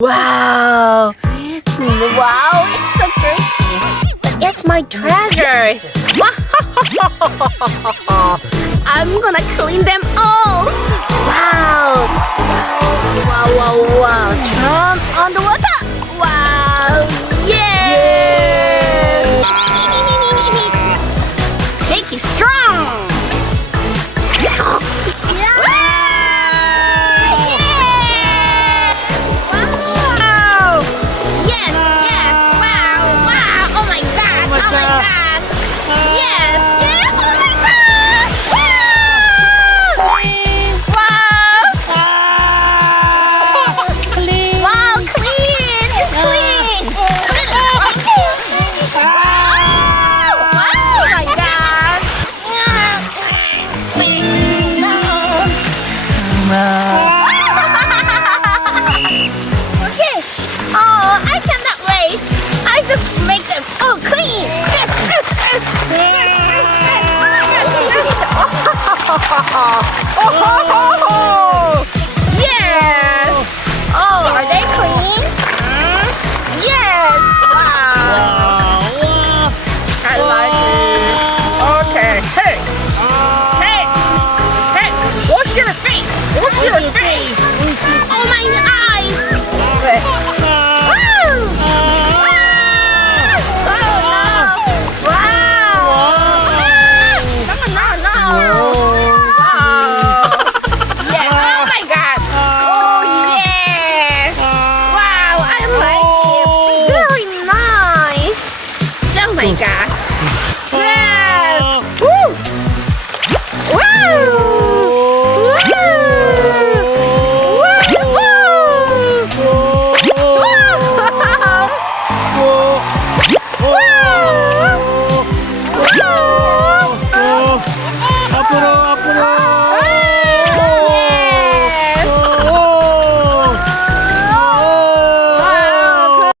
Wow! Wow, it's so pretty! But it's my treasure! I'm gonna clean them all! Wow! Wow, wow, wow! Turn on the water! Wow! Yeah! Make it strong!